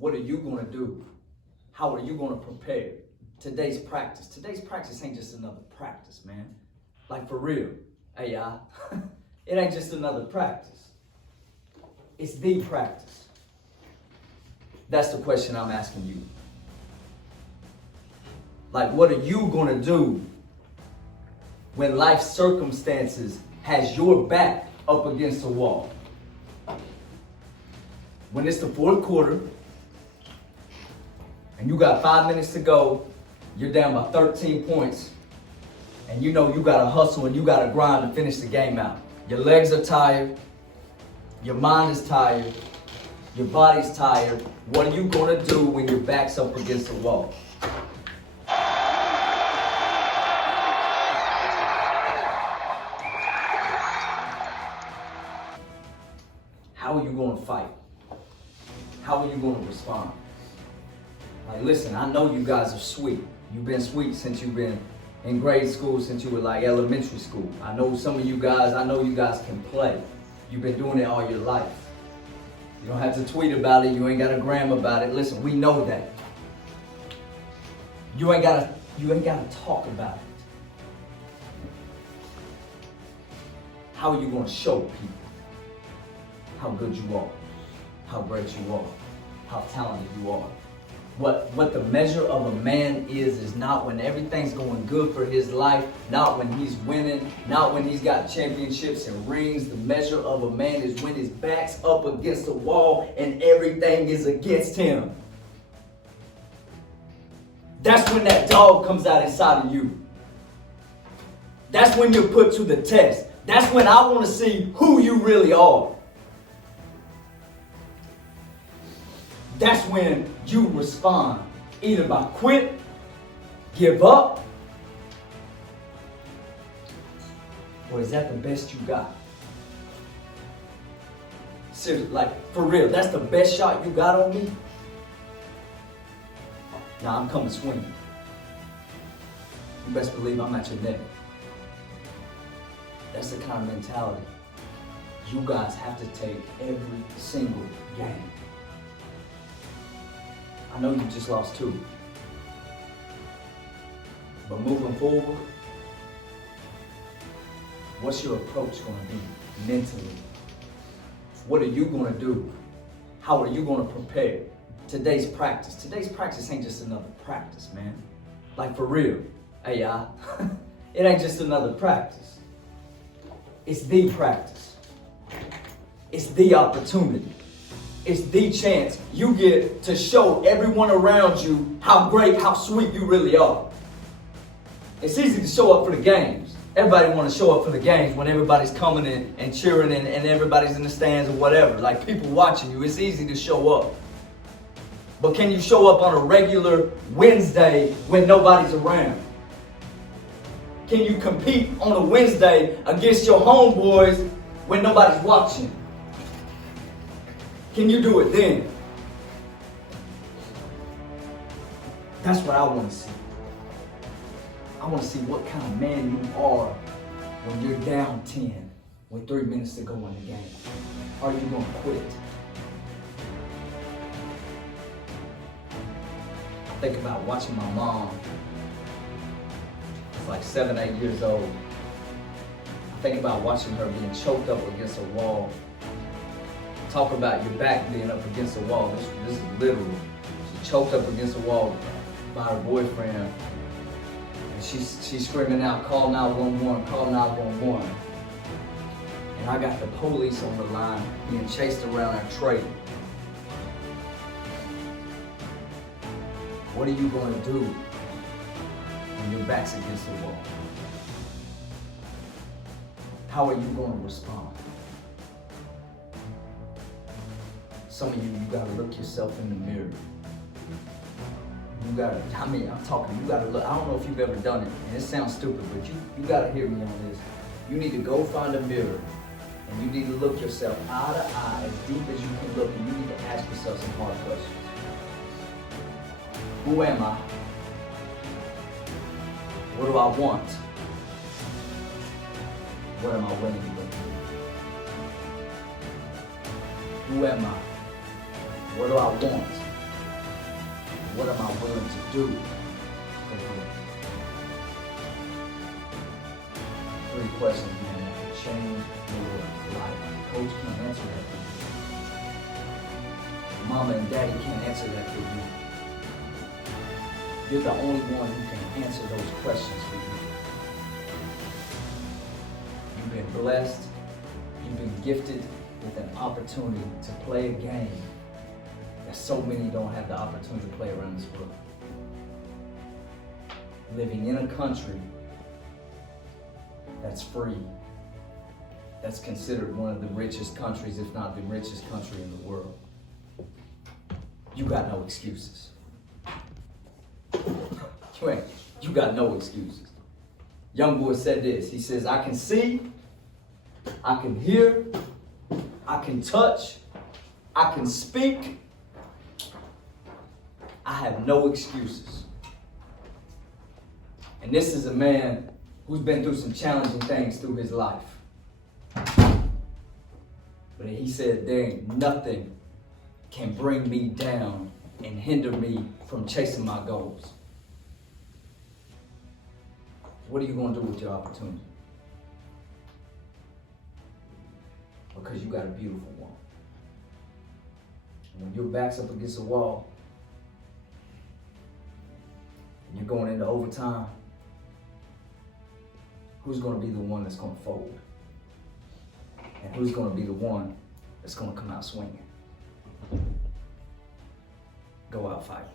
What are you going to do? How are you going to prepare? Today's practice ain't just another practice, man. Like for real. Hey, y'all. It ain't just another practice. It's the practice. That's the question I'm asking you. Like, what are you going to do when life circumstances has your back up against the wall? When it's the fourth quarter and you got 5 minutes to go, you're down by 13 points, and you know you got to hustle and you got to grind to finish the game out. Your legs are tired, your mind is tired, your body's tired. What are you going to do when your back's up against the wall? How are you going to fight? How are you going to respond? Like, listen, I know you guys are sweet. You've been sweet since you've been in grade school, since you were like elementary school. I know some of you guys, can play. You've been doing it all your life. You don't have to tweet about it. You ain't got to gram about it. Listen, we know that. You ain't got to talk about it. How are you going to show people how good you are, how great you are, how talented you are? What the measure of a man is not when everything's going good for his life, not when he's winning, not when he's got championships and rings. The measure of a man is when his back's up against the wall and everything is against him. That's when that dog comes out inside of you. That's when you're put to the test. That's when I want to see who you really are. That's when you respond either by quit, give up, or is that the best you got? Seriously, like for real, that's the best shot you got on me? Nah, I'm coming swinging. You best believe I'm at your neck. That's the kind of mentality you guys have to take every single game. I know you just lost 2. But moving forward, what's your approach going to be mentally? What are you going to do? How are you going to prepare? Today's practice ain't just another practice, man. Like for real. Hey, y'all. It ain't just another practice. It's the practice. It's the opportunity. It's the chance you get to show everyone around you how great, how sweet you really are. It's easy to show up for the games. Everybody want to show up for the games when everybody's coming in and cheering and everybody's in the stands or whatever. Like people watching you, it's easy to show up. But can you show up on a regular Wednesday when nobody's around? Can you compete on a Wednesday against your homeboys when nobody's watching? Can you do it then? That's what I want to see. I want to see what kind of man you are when you're down 10 with 3 minutes to go in the game. Are you going to quit? I think about watching my mom. She's like 7, 8 years old. I think about watching her being choked up against a wall. Talk about your back being up against the wall. This is literal. She's choked up against the wall by her boyfriend. And she's screaming out, call 911, call 911. And I got the police on the line being chased around our trailer. What are you going to do when your back's against the wall? How are you going to respond? Some of you gotta look yourself in the mirror. You gotta look. I don't know if you've ever done it, and it sounds stupid, but you gotta hear me on this. You need to go find a mirror, and you need to look yourself eye to eye, as deep as you can look, and you need to ask yourself some hard questions. Who am I? What do I want? What am I willing to do? Who am I? What do I want? What am I willing to do for you? 3 questions, man, that can change your life. Coach can't answer that for you. Mama and daddy can't answer that for you. You're the only one who can answer those questions for you. You've been blessed. You've been gifted with an opportunity to play a game that so many don't have the opportunity to play around this world. Living in a country that's free, that's considered one of the richest countries, if not the richest country in the world. You got no excuses. You got no excuses. Young boy said this. He says, I can see, I can hear, I can touch, I can speak. I have no excuses. And this is a man who's been through some challenging things through his life. But he said, there ain't nothing can bring me down and hinder me from chasing my goals. What are you going to do with your opportunity? Because you got a beautiful one. And when your back's up against the wall, and you're going into overtime, who's going to be the one that's going to fold? And who's going to be the one that's going to come out swinging? Go out fighting.